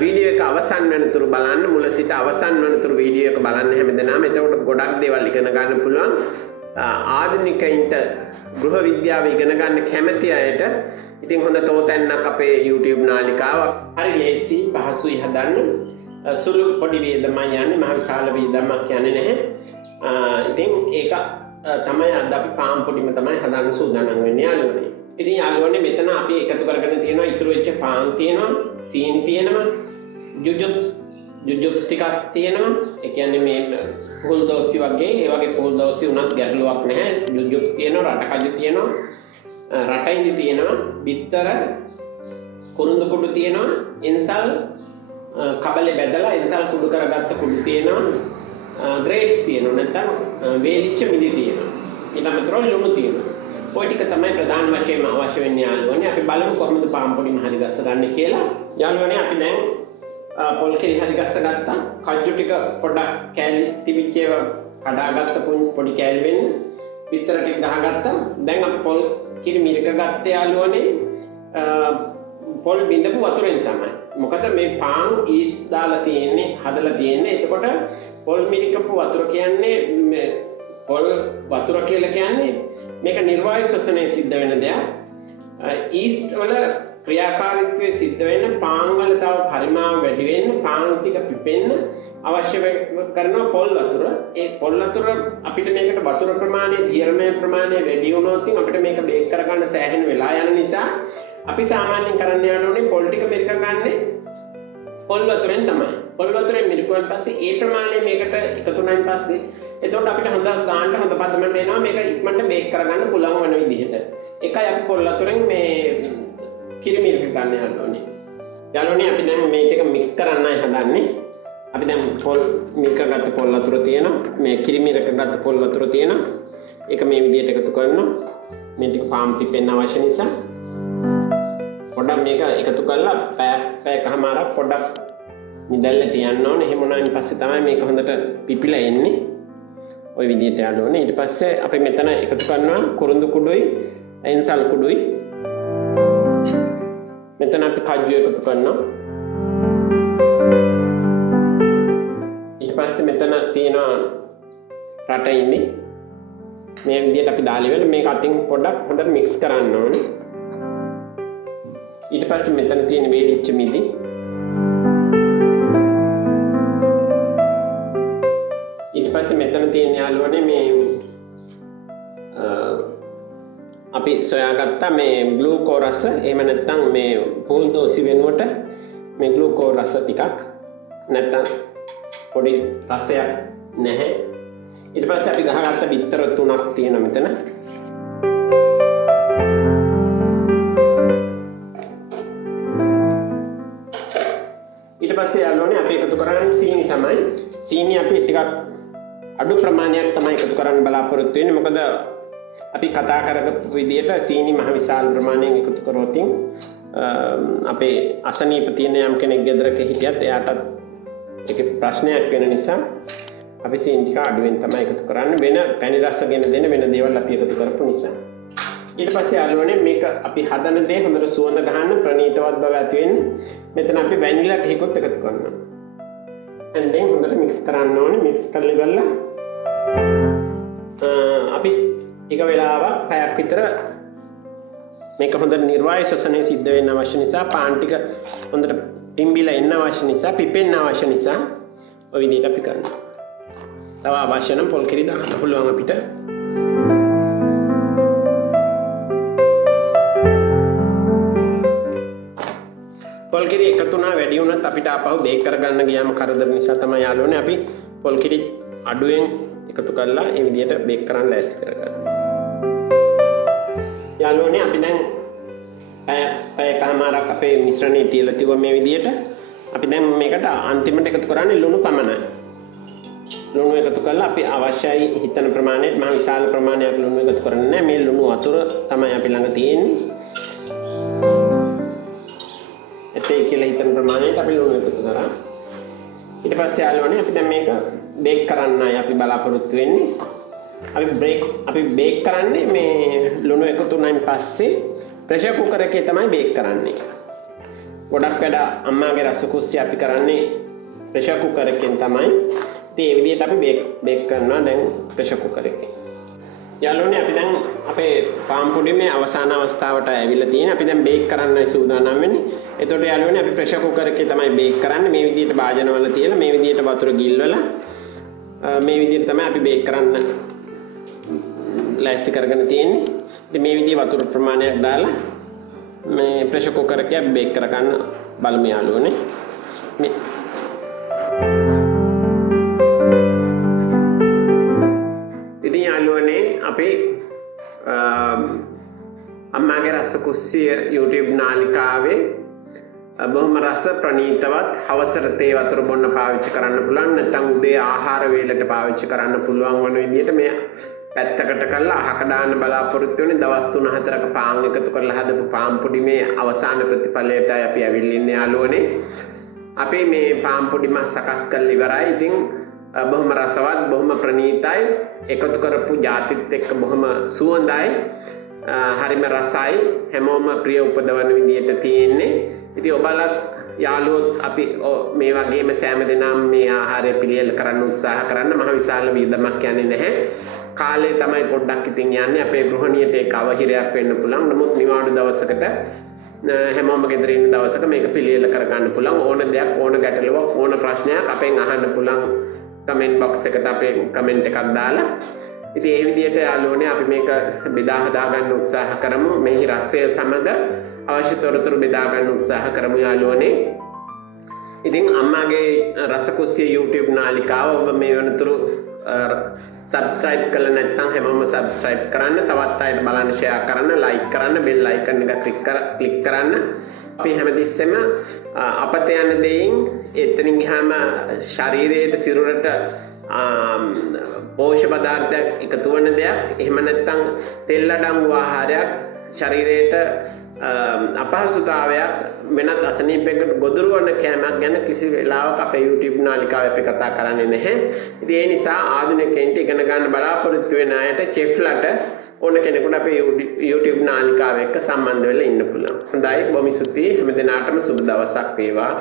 Video එක අවසන් වෙනතුරු බලන්න මුල සිට අවසන් වෙනතුරු වීඩියෝ එක බලන්න හැමදෙනාම. එතකොට ගොඩක් දේවල් ඉගෙන ගන්න පුළුවන්. ආධුනිකයින්ට ගෘහ විද්‍යාව ඉගෙන ගන්න කැමති අයට ඉතින් හොඳ තෝතැන්නක් අපේ YouTube නාලිකාව. හරි ලේසි පහසුයි හදන්න. සුළු පොඩි වියදමක් යන්නේ, මහ විශාල වියදමක් යන්නේ නැහැ. ඉතින් ඒක තමයි අද අපි පාන් පොඩිම තමයි හදන්න සූදානම් වෙන්නේ යාළුවනේ. ඉතින් යාළුවනේ මෙතන අපි එකතු කරගෙන තියෙනවා ඉතුරු වෙච්ච පාන් තියෙනවා, සීනි තියෙනවා, ජුජුබ්ස් ටිකක් තියෙනවා. ඒ කියන්නේ මේ පුල් දෝසි වගේ, ඒ වගේ පුල් දෝසි උනත් ගැටලුවක් නැහැ. ජුජුබ්ස් තියෙනවා, රටකජු තියෙනවා, රටයින්දි තියෙනවා, බිත්තර, කුරුඳු කුඩු තියෙනවා, එන්සල් කබලේ බැදලා එන්සල් කුඩු කරගත්ත කුඩු තියෙනවා, ග්‍රේප්ස් තියෙනවා, නැත්නම් වේලිච්ච මිදි තියෙනවා. ඊට අමතරව ලුණු තියෙනවා. ඔය ටික තමයි ප්‍රධාන වශයෙන්ම අවශ්‍ය වෙන්නේ යාළුවනේ. අපි බලමු කොහොමද පාන් පොඩි හරි ගස්ස ගන්න කියලා. යාළුවනේ අපි දැන් පොල් කිරි හරි ගස්ස ගත්තා. කජ්ජු ටික පොඩක් කෑලි තිබිච්ච ඒවා කඩාගත්ත පොඩි කෑලි වෙන්න. බිත්තර ටික ගහගත්තා. දැන් අපි පොල් කිරි මිරික ගත්තේ යාළුවනේ පොල් බිඳපු වතුරෙන් තමයි. මොකද මේ පාන් ඊස්ට් දාලා තියෙන්නේ, හදලා තියෙන්නේ. එතකොට පොල් මිරිකපු වතුර කියන්නේ පොල් වතුර කියලා කියන්නේ මේක නිර්වායු ශ්වසනය සිද්ධ වෙන දෙයක්. ඊස්ට් වල ක්‍රියාකාරීත්වයේ සිද්ධ වෙන පාන් වල තව පරිමාණ වැඩි වෙන්න, පාන් ටික පිපෙන්න අවශ්‍ය කරන පොල් වතුර. ඒ පොල් වතුර අපිට මේකට වතුර ප්‍රමාණය, දියරමය ප්‍රමාණය වැඩි වුණොත් අපිට මේක බේක් කරගන්න සෑහෙන වෙලා යන නිසා අපි සාමාන්‍යයෙන් කරන්න යන්නේ පොල් ටික මෙරික ගන්නේ පොල් වතුරෙන් තමයි. පොල් වතුරෙන් මිරිකුවන් පස්සේ ඒ ප්‍රමාණය මේකට එකතු වුණාන් පස්සේ එතකොට අපිට හොඳ ගානට හොඳ පදමට එනවා. මේක ඉක්මනට බේක් කරගන්න පුළුවන් වෙන විදිහට. ඒකයි අපි පොල් වතුරෙන් මේ කිරි මිරික ගන්න යන්නේ. යාළුවනේ අපි දැන් මේ ටික මික්ස් කරන්නයි හදන්නේ. අපි දැන් පොල් මිරික ගත්ත පොල් වතුර තියෙනවා. මේ කිරි මිරික ගත්ත පොල් වතුර තියෙනවා. ඒක මේ විදිහට එකතු කරනවා. මේ ටික පාන් පිපෙන්න අවශ්‍ය නිසා පොඩ්ඩක් මේක එකතු කරලා පැයකමාරක් පොඩ්ඩක් නිදැල්ල තියන්න ඕනේ. එහෙම වුණාන් පස්සේ තමයි මේක හොඳට පිපිලා එන්නේ. ওই විදිහට යාළුවනේ. ඊට පස්සේ අපි මෙතන එකතු කරනවා කුරුඳු කුඩුයි, එන්සල් කුඩුයි. මෙතන අපි කජ්ජු එකතු කරනවා. ඊට පස්සේ මෙතන තියෙනවා රටයින්දි. මේ විදිහට අපි දාලා ඉවර මේක අතින් පොඩ්ඩක් හොඳට මික්ස් කරන්න ඕනේ. ඊට පස්සේ මෙතන තියෙන වේලිච්ච මිදි. ඊට පස්සේ මෙතන තියෙන යාළුවනේ මේ අපි සොයාගත්තා මේ ග්ලූකෝ රස. එහෙම නැත්නම් මේ පූල් දෝසි වෙනුවට මේ ග්ලූකෝ රස ටිකක් නැත්නම් පොඩි රසයක් නැහැ. ඊට පස්සේ අපි ගහගත්ත බිත්තර 3ක් තියෙනවා මෙතන. ඊට පස්සේ යාළුවනේ අපි එකතු කරන්නේ සීනි තමයි. සීනි අපි ටිකක් අඩු ප්‍රමාණයක් තමයි එකතු කරන්න බලාපොරොත්තු වෙන්නේ. මොකද අපි කතා කරපු විදිහට සීනි මහ විශාල ප්‍රමාණයෙන් එකතු කරොත් අපේ අසනීප තියෙන යම් කෙනෙක් ගෙදරක හිටියත් එයාටත් ඒක ප්‍රශ්නයක් වෙන නිසා අපි සීනි ටික අඩුවෙන් තමයි එකතු කරන්නේ. වෙන පැණි රස ගෙන දෙන වෙන දේවල් අපි එකතු කරපු නිසා. ඊට පස්සේ යාළුවනේ මේක අපි හදන දේ හොඳට සුවඳ ගහන්න, ප්‍රණීතවත් බව ඇති වෙන්න මෙතන අපි වැනිලා ටිකකුත් එකතු කරනවා. දැන් හොඳට මික්ස් කරන්න ඕනේ. මික්ස් කරලා ඉවරලා අපි ටික වෙලාවක් පැයක් විතර මේක හොඳට නිර්වායු ශ්වසනය සිද්ධ වෙන්න අවශ්‍ය නිසා, පාන් ටික හොඳට පිම්බිලා එන්න අවශ්‍ය නිසා, පිපෙන්න අවශ්‍ය නිසා ඔය විදිහට අපි කරනවා. තව අවශ්‍ය නම් පොල් කිරි දාන්න පුළුවන් අපිට. පොල් කිරි එකතු වුණා වැඩි වුණත් අපිට ආපහු බේක් කරගන්න ගියාම කරදර නිසා තමයි යාළුවනේ අපි පොල් කිරි අඩුවෙන් එකතු කරලා මේ විදිහට බේක් කරන්න ලෑස්ති කරගන්න. යාළුවනේ අපි දැන් පැයකමාරක් අපේ මිශ්‍රණය තියලා තිබුවා මේ විදිහට. අපි දැන් මේකට අන්තිමට එකතු කරන්නේ ලුණු පමණයි. ලුණු එකතු කරලා අපි අවශ්‍යයි හිතන ප්‍රමාණයට මහ විශාල ප්‍රමාණයක් ලුණු එකතු කරන්නේ නැහැ. මේ ලුණු වතුර තමයි අපි ළඟ තියෙන්නේ. එතේ කියලා හිතන ප්‍රමාණයට අපි ලුණු එකතු කරා. ඊට පස්සේ යාළුවනේ අපි දැන් මේක බේක් කරන්නයි අපි බලාපොරොත්තු වෙන්නේ. අපි බේක් කරන්නේ මේ ලුණු එකතු වුණාන් පස්සේ ප්‍රෙෂර් කුකර් එකේ තමයි බේක් කරන්නේ. ගොඩක් වැඩ අම්මාගේ රසකුස්සිය අපි කරන්නේ ප්‍රෙෂර් කුකර් එකෙන් තමයි. ඉතින් ඒ විදිහට අපි බේක් කරනවා දැන් ප්‍රෙෂර් කුකර් එකේ. යාළුවනේ අපි දැන් අපේ පාන් පුඩිමේ අවසාන අවස්ථාවට ඇවිල්ලා තියෙනවා. අපි දැන් බේක් කරන්න සූදානම් වෙන්නේ. එතකොට යාළුවනේ අපි ප්‍රෙෂර් කුකර් එකේ තමයි බේක් කරන්නේ. මේ විදිහට භාජනවල තියලා මේ විදිහට වතුර ගිල්වලා මේ විදිහට තමයි අපි බේක් කරන්න ලෑස්ති කරගෙන තියෙන්නේ. ඉතින් මේ විදිහේ වතුර ප්‍රමාණයක් දාලා මේ ප්‍රෙෂර් කුකර් එකේ බේක් කරගන්න බලමු යාළුවනේ. මේ ඉතින් යාළුවනේ අපි අම්මාගේ රසකුස්සිය YouTube නාලිකාවේ බොහොම රස ප්‍රණීතවත් හවසට තේ වතුර බොන්න පාවිච්චි කරන්න පුළුවන්, නැත්නම් උදේ ආහාර වේලට පාවිච්චි කරන්න පුළුවන් වන විදිහට මේ පැත්තකට කරලා අහක දාන්න බලාපොරොත්තු වෙන්නේ. දවස් 3-4ක පාන් එකතු කරලා හදපු පාන් පොඩි මේ අවසාන ප්‍රතිඵලයටයි අපි ඇවිල්ලා ඉන්නේ යාළුවනේ. අපි මේ පාන් පොඩි මා සකස් කරලා ඉවරයි. ඉතින් බොහොම රසවත්, බොහොම ප්‍රණීතයි, එකතු කරපු ජාතිත් එක්ක බොහොම සුවඳයි, හරිම රසයි, හැමෝම ප්‍රිය උපදවන විදිහට තියෙන්නේ. ඉතින් ඔබලත් යාළුවොත් අපි මේ වගේම සෑම දිනම මේ ආහාරය පිළියෙල කරන්න උත්සාහ කරන්න. මහ විශාල වියදමක් යන්නේ නැහැ. කාලේ තමයි පොඩ්ඩක් ඉතින් යන්නේ. අපේ ගෘහණියට ඒක අවහිරයක් වෙන්න පුළුවන්. නමුත් නිවාඩු දවසකට හැමෝම ගෙදර ඉන්න දවසක මේක පිළියෙල කරගන්න පුළුවන්. ඕන දෙයක්, ඕන ගැටලුවක්, ඕන ප්‍රශ්නයක් අපෙන් අහන්න පුළුවන්. කමෙන්ට් බොක්ස් එකට අපේ කමෙන්ට් එකක් දාලා. ඉතින් ඒ විදිහට යාළුවනේ අපි මේක බෙදා හදා ගන්න උත්සාහ කරමු. මේ රසය සමග අවශ්‍ය තොරතුරු බෙදා ගන්න උත්සාහ කරමු යාළුවනේ. ඉතින් අම්මාගේ රසකුස්සිය YouTube නාලිකාව ඔබ මේ වෙනතුරු සබස්ක්‍රයිබ් කළා නැත්නම් හැමෝම සබස්ක්‍රයිබ් කරන්න, තවත් අයට බලන්න, ෂෙයා කරන්න, ලයික් කරන්න, බෙල් අයිකන් එක ක්ලික් කරන්න. අපි හැමතිස්සෙම අපත යන දෙයින් එතනින් ගියාම ශරීරයට, සිරුරට පෝෂ්‍ය පදාර්ථයක් එකතු වෙන දෙයක්, එහෙම නැත්නම් තෙල් අඩංගු ආහාරයක් ශරීරයට අපහසුතාවයක්, වෙනත් අසනීපයකට ගොදුරු වන කෑමක් ගැන කිසි වෙලාවක අපේ YouTube නාලිකාවේ අපි කතා කරන්නේ නැහැ. ඉතින් ඒ නිසා ආධුනිකයින්ට ඉගෙන ගන්න බලාපොරොත්තු වෙන අයට, චෙෆ්ලට ඕන කෙනෙකුට අපේ YouTube නාලිකාව එක්ක සම්බන්ධ වෙලා ඉන්න පුළුවන්. හොඳයි, බොහොම ස්තුතියි. හැම දිනාටම සුබ දවසක් වේවා.